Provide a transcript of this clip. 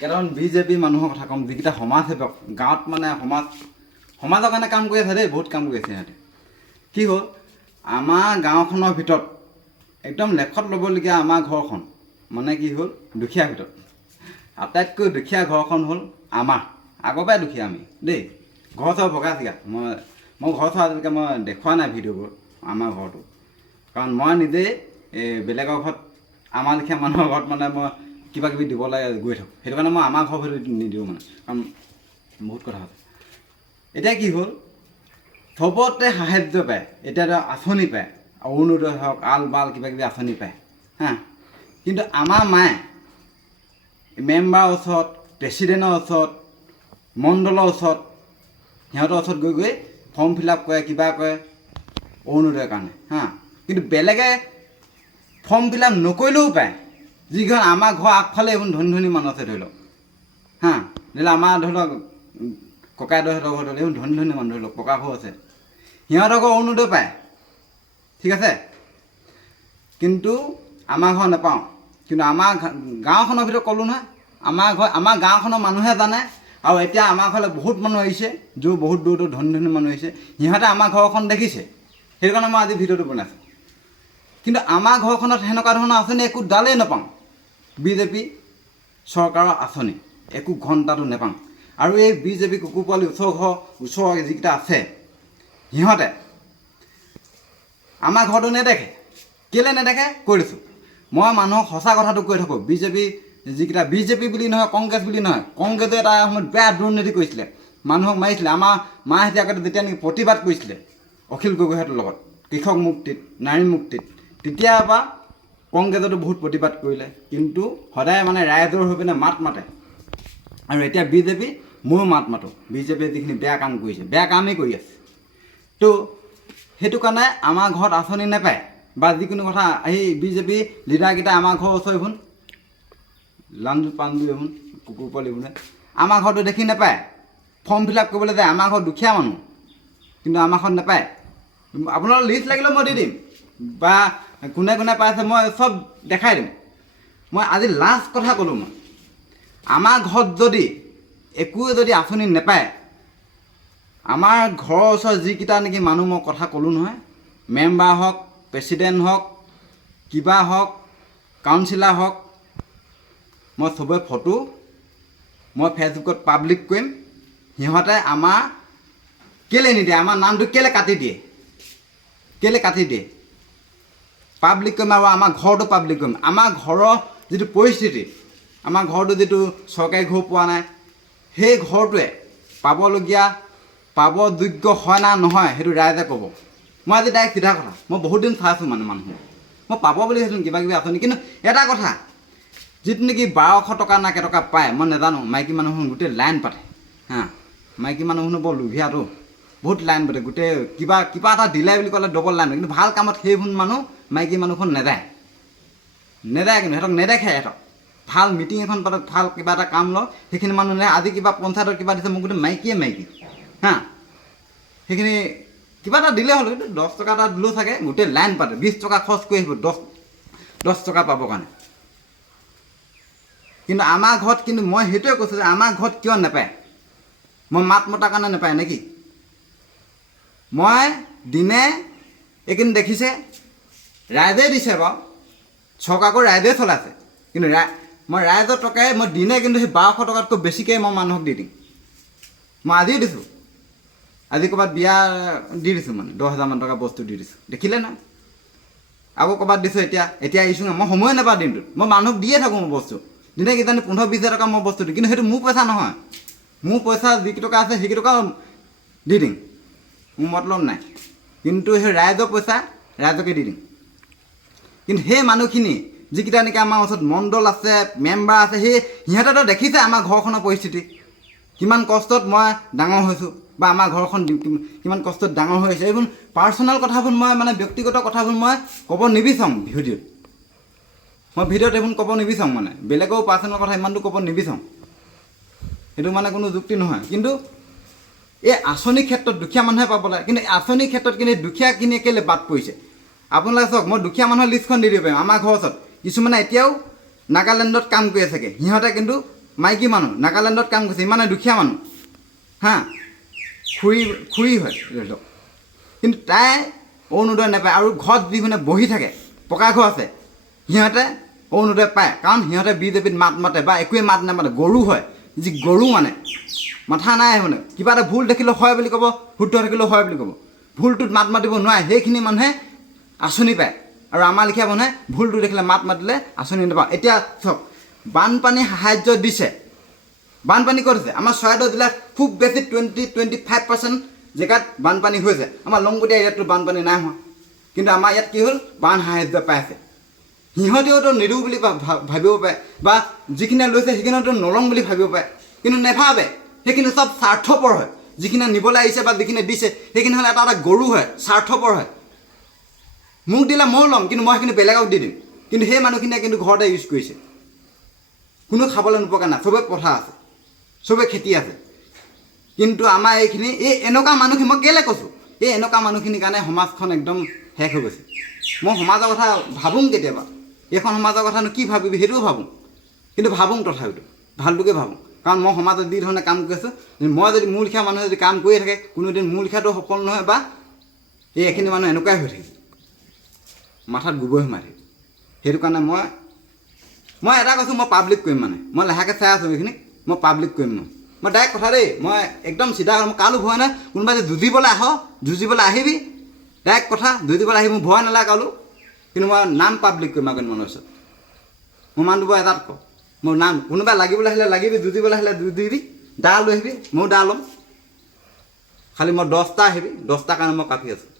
কাৰণ বিজেপি মানুহৰ কথা ক'ম, যিকেইটা সমাজসেৱক গাঁৱত মানে সমাজৰ কাৰণে কাম কৰি আছে দেই, বহুত কাম কৰি আছে সিহঁতে। কি হ'ল, আমাৰ গাঁওখনৰ ভিতৰত একদম লেখত ল'বলগীয়া আমাৰ ঘৰখন মানে কি হ'ল, দুখীয়াৰ ভিতৰত আটাইতকৈ দুখীয়া ঘৰখন হ'ল আমাৰ। আগৰ পৰাই দুখীয়া আমি দেই, ঘৰ চৰ ভগা চিগা। মই ঘৰ চৰ আজিলৈকে মই দেখুওৱা নাই ভিডিঅ'বোৰ আমাৰ ঘৰটো, কাৰণ মই নিজেই বেলেগৰ ঘৰত, আমাৰ লেখীয়া মানুহৰ ঘৰত মানে মই কিবা কিবি দিবলৈ গৈ থাকোঁ। সেইটো কাৰণে মই আমাৰ ঘৰৰ ভিতৰত নিদিওঁ মানে, কাৰণ বহুত কথা আছে। এতিয়া কি হ'ল, চবতে সাহাৰ্য পায়, এতিয়া আঁচনি পায়, অৰুণোদয় হওক, আল বাল কিবা কিবি আঁচনি পায় হা। কিন্তু আমাৰ মায়ে মেম্বাৰৰ ওচৰত, প্ৰেচিডেণ্টৰ ওচৰত, মণ্ডলৰ ওচৰত, সিহঁতৰ ওচৰত গৈ গৈ ফৰ্ম ফিল আপ কৰে, কিবা কৰে অৰুণোদয়ৰ কাৰণে হা। কিন্তু বেলেগে ফৰ্ম ফিল আপ নকৰিলেও পায়। যিখন আমাৰ ঘৰৰ আগফালে এইবোৰ ধনী ধনী মানুহ আছে ধৰি লওক হা, ধৰি লওক আমাৰ ধৰি লওক ককাইদেউহঁতৰ ঘৰত ধৰি লওক এইবোৰ ধনী ধনী মানুহ ধৰি লওক পকা ঘৰ আছে, সিহঁতৰ ঘৰ অৰুণোদয় পায়, ঠিক আছে। কিন্তু আমাৰ ঘৰ নাপাওঁ। কিন্তু আমাৰ গাঁওখনৰ ভিতৰত ক'লোঁ নহয়, আমাৰ গাঁওখনৰ মানুহে জানে। আৰু এতিয়া আমাৰ ঘৰলৈ বহুত মানুহ আহিছে, য'ৰ বহুত দূৰ দূৰ ধনী ধনী মানুহ আহিছে, সিহঁতে আমাৰ ঘৰখন দেখিছে, সেইটো কাৰণে মই আজি ভিডিঅ'টো বনাইছোঁ। কিন্তু আমাৰ ঘৰখনত সেনেকুৱা ধৰণৰ আঁচনি একো ডালেই নাপাওঁ, বিজেপি চৰকাৰৰ আঁচনি একো ঘণ্টাটো নাপাওঁ। আৰু এই বিজেপি কুকুৰ পোৱালি ওচৰ যিকেইটা আছে, সিহঁতে আমাৰ ঘৰটো নেদেখে। কেলৈ নেদেখে কৈ দিছোঁ, মই মানুহক সঁচা কথাটো কৈ থাকোঁ। যিকেইটা বিজেপি বুলি নহয়, কংগ্ৰেছ বুলি নহয়, কংগ্ৰেছে এটা সময়ত বেয়া দুৰ্নীতি কৰিছিলে, মানুহক মাৰিছিলে। আমাৰ মাহঁতে আগতে যেতিয়া নেকি প্ৰতিবাদ কৰিছিলে অখিল গগৈহঁতৰ লগত কৃষক মুক্তিত, নাৰী মুক্তিত, তেতিয়াৰ পৰা কংগ্ৰেছতো বহুত প্ৰতিবাদ কৰিলে, কিন্তু সদায় মানে ৰাইজৰ হৈ পিনে মাত মাতে। আৰু এতিয়া বিজেপি, ময়ো মাত মাতোঁ। বিজেপিয়ে যিখিনি বেয়া কাম কৰিছে, বেয়া কামেই কৰি আছে, তো সেইটো কাৰণে আমাৰ ঘৰত আঁচনি নাপায় বা যিকোনো কথা। সেই বিজেপি লিডাৰকেইটা আমাৰ ঘৰৰ ওচৰ এইবোৰ লাঞ্জু পাঞ্জু এইবোৰ কুকুৰ পোৱালিবোৰে আমাৰ ঘৰটো দেখি নাপায়, ফৰ্ম ফিল আপ কৰিবলৈ যায়। আমাৰ ঘৰত দুখীয়া মানুহ, কিন্তু আমাৰ ঘৰত নাপায়। আপোনালোকৰ লিষ্ট লাগিলে মই দি দিম, বা কোনে কোনে পাইছে মই চব দেখাই দিম। মই আজি লাষ্ট কথা ক'লোঁ, মই আমাৰ ঘৰত যদি একোৱে যদি আঁচনি নাপায়, আমাৰ ঘৰৰ ওচৰত যিকেইটা নেকি মানুহ মই কথা ক'লোঁ নহয়, মেম্বাৰ হওক, প্ৰেচিডেণ্ট হওক, কিবা হওক, কাউন্সিলাৰ হওক, মই চবৰে ফটো মই ফেচবুকত পাব্লিক কৰিম। সিহঁতে আমাৰ কেলৈ নিদিয়ে, আমাৰ নামটো কেলৈ কাটি দিয়ে, পাব্লিক কৰিম। আৰু আমাৰ ঘৰটো পাব্লিক কৰিম। আমাৰ ঘৰৰ যিটো পৰিস্থিতি, আমাৰ ঘৰটো যিটো চৰকাৰী ঘৰ পোৱা নাই, সেই ঘৰটোৱে পাব যোগ্য হয় না নহয়, সেইটো ৰাইজে ক'ব। মই আজি ডাইৰেক্ট চিধা কথা, মই বহুত দিন চাইছোঁ মানে মানুহক, মই পাব বুলি ভাবিছোঁ কিবা কিবি আঁচনি। কিন্তু এটা কথা, যিটো নেকি 1200 টকা না কেইটকা পায় মই নাজানো, মাইকী মানুহ গোটেই লাইন পাতে হা। মাইকী মানুহনো বৰ লোভীয়াটো, বহুত লাইন পাতে। গোটেই কিবা এটা দিলে বুলি ক'লে ডবল লাইন। কিন্তু ভাল কামত সেইবোৰ মাইকী মানুহখন নেযায়, কিন্তু সিহঁতক নেদেখে। সিহঁতক ভাল মিটিং এখন পাতক, ভাল কিবা এটা কাম লওক, সেইখিনি মানুহ নেদেখে। আজি কিবা পঞ্চায়তৰ কিবা দিছে, মোক গোটেই মাইকী হা, সেইখিনি কিবা এটা দিলে হ'ল। কিন্তু 10 টকা এটা দিলেও চাগে গোটেই লাইন পাতে, 20 টকা খৰচ কৰি আহিব 10 টকা পাবৰ কাৰণে। কিন্তু আমাৰ ঘৰত, কিন্তু মই সেইটোৱে কৈছোঁ যে আমাৰ ঘৰত কিয় নাপায়, মই মাত মতাৰ কাৰণে নাপায় নেকি? মই দিনে এইখিনি দেখিছে, ৰাইজে দিছে বাৰু, চৰকাৰকো ৰাইজে চলাইছে, কিন্তু মই ৰাইজৰ টকাই মই দিনে কিন্তু সেই 1200 টকাতকৈ বেছিকৈ মই মানুহক দি দিম। মই আজিও দিছোঁ, আজি ক'ৰবাত বিয়া দি দিছোঁ, মানে 10,000 মান টকা বস্তু দি দিছোঁ, দেখিলে নহয়। আকৌ ক'ৰবাত দিছোঁ, এতিয়া আহিছোঁ। মই সময়ে নাপাওঁ দিনটোত, মই মানুহক দিয়ে থাকোঁ মই বস্তু। দিনে কিজানি 15-20 টকা মই বস্তু দিওঁ, কিন্তু সেইটো মোৰ পইচা নহয়। মোৰ পইচা যিকেইটকা আছে সেইকেইটকা দি দিম, মোৰ মতলব নাই। কিন্তু সেই ৰাইজৰ পইচা ৰাইজকে দি দিম। কিন্তু সেই মানুহখিনি যিকেইটা নেকি আমাৰ ওচৰত মণ্ডল আছে, মেম্বাৰ আছে, সিহঁতেতো দেখিছে আমাৰ ঘৰখনৰ পৰিস্থিতি, কিমান কষ্টত মই ডাঙৰ হৈছোঁ, বা আমাৰ ঘৰখন কিমান কষ্টত ডাঙৰ হৈ আছে। এইবোৰ পাৰ্চনেল কথাবোৰ মই মানে ব্যক্তিগত কথাবোৰ মই ক'ব নিবিচাৰোঁ ভিডিঅ'ত। মই ভিডিঅ'ত এইবোৰ ক'ব নিবিচাৰোঁ, মানে বেলেগৰ পাৰ্চনেল কথা ইমানটো ক'ব নিবিচাৰোঁ, সেইটো মানে কোনো যুক্তি নহয়। কিন্তু এই আঁচনিৰ ক্ষেত্ৰত দুখীয়া মানুহে পাব লাগে, কিন্তু আঁচনিৰ ক্ষেত্ৰত কিন্তু দুখীয়াখিনিয়ে কেলৈ বাদ পৰিছে। আপোনালোকে চাওক, মই দুখীয়া মানুহৰ লিষ্টখন দি দিব পাৰিম। আমাৰ ঘৰৰ ওচৰত কিছুমানে এতিয়াও নাগালেণ্ডত কাম কৰি আছেগৈ, সিহঁতে কিন্তু মাইকী মানুহ নাগালেণ্ডত কাম কৰিছে, ইমানে দুখীয়া মানুহ হা, খুৰী হয় ধৰি লওক, কিন্তু তাই অৰুণোদয় নাপায়। আৰু ঘৰত যিমানে বহি থাকে, পকা ঘৰ আছে, সিহঁতে অৰুণোদয় পায়, কাৰণ সিহঁতে বিজেপিত মাত মাতে বা একোৱে মাত নামাতে, গৰু হয়, যি গৰু মানে মাথা নাই মানে, কিবা এটা ভুল দেখিলেও হয় বুলি ক'ব, শুদ্ধ থাকিলেও হয় বুলি ক'ব, ভুলটোত মাত মাতিব নোৱাৰে, সেইখিনি মানুহে আঁচনি পায়। আৰু আমাৰ লেখীয়া মানুহে ভুলটো দেখিলে মাত মাতিলে আঁচনি নাপাওঁ। এতিয়া চাওক, বানপানী সাহাৰ্য দিছে, বানপানী ক'ত হৈছে? আমাৰ চৰাইদেউ জিলাত খুব বেছি 25% জেগাত বানপানী হৈছে। আমাৰ লংকটীয়া এৰিয়াততো বানপানী নাই হোৱা, কিন্তু আমাৰ ইয়াত কি হ'ল, বান সাহাৰ্য পাইছে। সিহঁতেওতো নিদিওঁ বুলি ভাবিব পাৰে, বা যিখিনিয়ে লৈছে সেইখিনিতো নলওঁ বুলি ভাবিব পাৰে, কিন্তু নেভাবে। সেইখিনি চব স্বাৰ্থপৰ হয়। যিখিনি নিবলৈ আহিছে বা যিখিনি দিছে সেইখিনি হ'লে এটা এটা গৰু হয়, স্বাৰ্থপৰ হয়। মোক দিলে ময়ো ল'ম, কিন্তু মই সেইখিনি বেলেগক দি দিম। কিন্তু সেই মানুহখিনিয়ে কিন্তু ঘৰতে ইউজ কৰিছে, কোনো খাবলৈ নোপোৱাকৈ নাই, চবেই পথাৰ আছে, চবেই খেতি আছে। কিন্তু আমাৰ এইখিনি এনেকুৱা মানুহখিনি, মই কেলৈ কৈছোঁ, এনেকুৱা মানুহখিনিৰ কাৰণে সমাজখন একদম শেষ হৈ গৈছে। মই সমাজৰ কথা ভাবোঁ কেতিয়াবা, এইখন সমাজৰ কথানো কি ভাবিবি সেইটোও ভাবোঁ, কিন্তু ভাবোঁ তথাপিতো ভালটোকে ভাবোঁ। কাৰণ মই সমাজত যি ধৰণে কাম কৰি আছোঁ, মই যদি মোৰ লিখীয়া মানুহে যদি কাম কৰিয়ে থাকে, কোনোদিন মোৰ লিখীয়াটো সফল নহয়, বা এইখিনি মানুহ এনেকুৱাই হৈ থাকে, মাথাত গোবৰ সোমাই থাকে। সেইটো কাৰণে মই এটা কৈছোঁ, মই পাব্লিক কৰিম, মানে মই লাহেকৈ চাই আছোঁ এইখিনিক, মই পাব্লিক কৰিম। মই ডাইৰেক্ট কথা দেই, মই একদম চিধা, মই কালো ভয় নাই। কোনোবাই যদি যুঁজিবলৈ আহিবি, ডাইৰেক্ট কথা, যুঁজিবলৈ আহি মোৰ ভয় নালাগে কালো, কিন্তু মই নাম পাব্লিক কৰিম আগত মানুহৰ ওচৰত। মোৰ মানুহটো বৰ এটাত কওঁ, মোৰ নাম, কোনোবাই লাগিবলৈ আহিলে লাগিবি, যুঁজিবলৈ আহিলে যুঁজিবি, দা লৈ আহিবি, ময়ো দা ল'ম, খালি মই 10টা আহিবি, 10টাৰ কাৰণে মই কাপি আছোঁ।